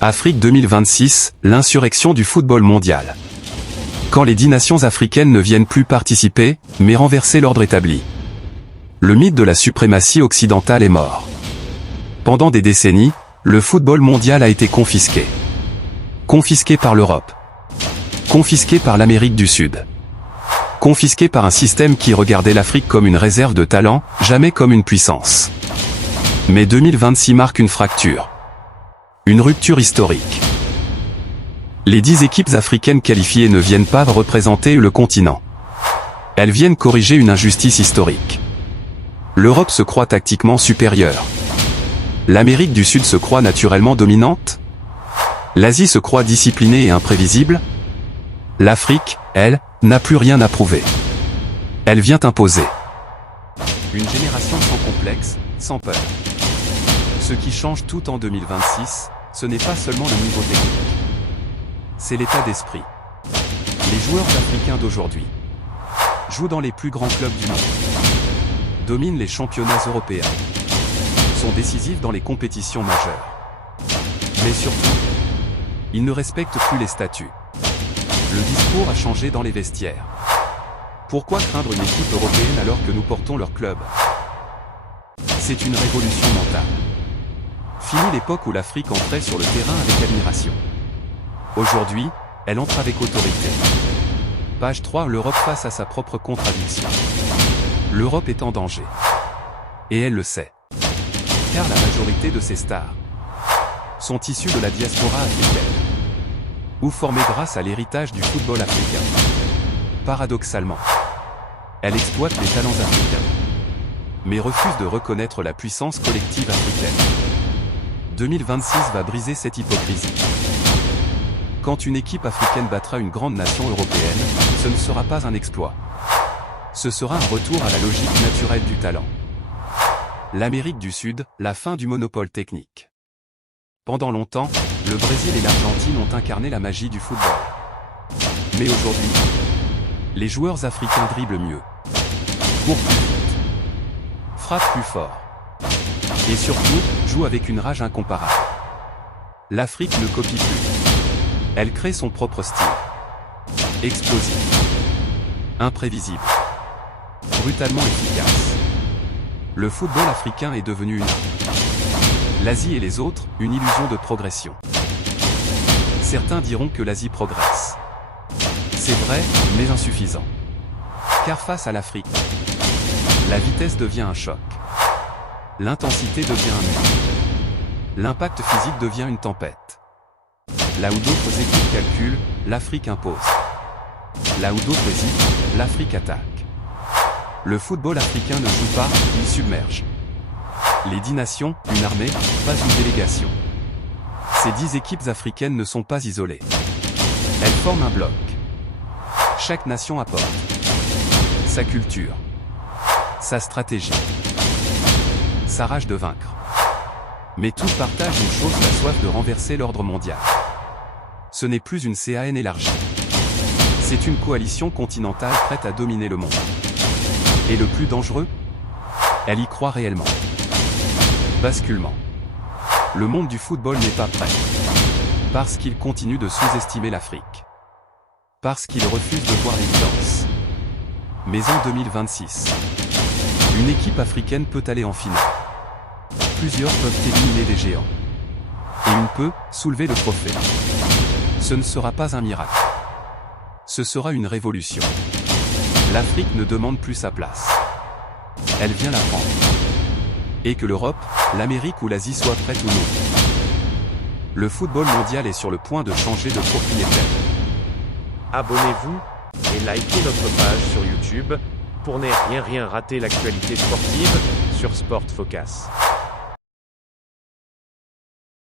Afrique 2026, l'insurrection du football mondial. Quand les 10 nations africaines ne viennent plus participer, mais renverser l'ordre établi. Le mythe de la suprématie occidentale est mort. Pendant des décennies, le football mondial a été confisqué. Confisqué par l'Europe. Confisqué par l'Amérique du Sud. Confisqué par un système qui regardait l'Afrique comme une réserve de talent, jamais comme une puissance. Mais 2026 marque une fracture. Une rupture historique. Les 10 équipes africaines qualifiées ne viennent pas représenter le continent. Elles viennent corriger une injustice historique. L'Europe se croit tactiquement supérieure. L'Amérique du Sud se croit naturellement dominante. L'Asie se croit disciplinée et imprévisible. L'Afrique, elle, n'a plus rien à prouver. Elle vient imposer. Une génération sans complexe, sans peur. Ce qui change tout en 2026, ce n'est pas seulement le niveau technique. C'est l'état d'esprit. Les joueurs africains d'aujourd'hui jouent dans les plus grands clubs du monde, dominent les championnats européens, sont décisifs dans les compétitions majeures. Mais surtout, ils ne respectent plus les statuts. Le discours a changé dans les vestiaires. Pourquoi craindre une équipe européenne alors que nous portons leur club? C'est une révolution mentale. Fini l'époque où l'Afrique entrait sur le terrain avec admiration. Aujourd'hui, elle entre avec autorité. Page 3. L'Europe face à sa propre contradiction. L'Europe est en danger. Et elle le sait. Car la majorité de ses stars sont issues de la diaspora africaine, ou formées grâce à l'héritage du football africain. Paradoxalement, elle exploite les talents africains, mais refuse de reconnaître la puissance collective africaine. 2026 va briser cette hypocrisie. Quand une équipe africaine battra une grande nation européenne, ce ne sera pas un exploit. Ce sera un retour à la logique naturelle du talent. L'Amérique du Sud, la fin du monopole technique. Pendant longtemps, le Brésil et l'Argentine ont incarné la magie du football. Mais aujourd'hui, les joueurs africains dribblent mieux, courent plus vite, frappent plus fort. Et surtout, joue avec une rage incomparable. L'Afrique ne copie plus. Elle crée son propre style. Explosif. Imprévisible. Brutalement efficace. Le football africain est devenu une arme. L'Asie et les autres, une illusion de progression. Certains diront que l'Asie progresse. C'est vrai, mais insuffisant. Car face à l'Afrique, la vitesse devient un choc. L'intensité devient un mur. L'impact physique devient une tempête. Là où d'autres équipes calculent, l'Afrique impose. Là où d'autres hésitent, l'Afrique attaque. Le football africain ne joue pas, il submerge. Les 10 nations, une armée, pas une délégation. Ces 10 équipes africaines ne sont pas isolées. Elles forment un bloc. Chaque nation apporte sa culture, sa stratégie, sa rage de vaincre. Mais tous partagent une chose, la soif de renverser l'ordre mondial. Ce n'est plus une CAN élargie. C'est une coalition continentale prête à dominer le monde. Et le plus dangereux, elle y croit réellement. Basculement. Le monde du football n'est pas prêt. Parce qu'il continue de sous-estimer l'Afrique. Parce qu'il refuse de voir l'évidence. Mais en 2026, une équipe africaine peut aller en finale. Plusieurs peuvent éliminer des géants. Et une peut soulever le trophée. Ce ne sera pas un miracle. Ce sera une révolution. L'Afrique ne demande plus sa place. Elle vient la prendre. Et que l'Europe, l'Amérique ou l'Asie soient prêtes ou non. Le football mondial est sur le point de changer de propriétaire. Abonnez-vous et likez notre page sur YouTube pour ne rien rater l'actualité sportive sur Sport Focus.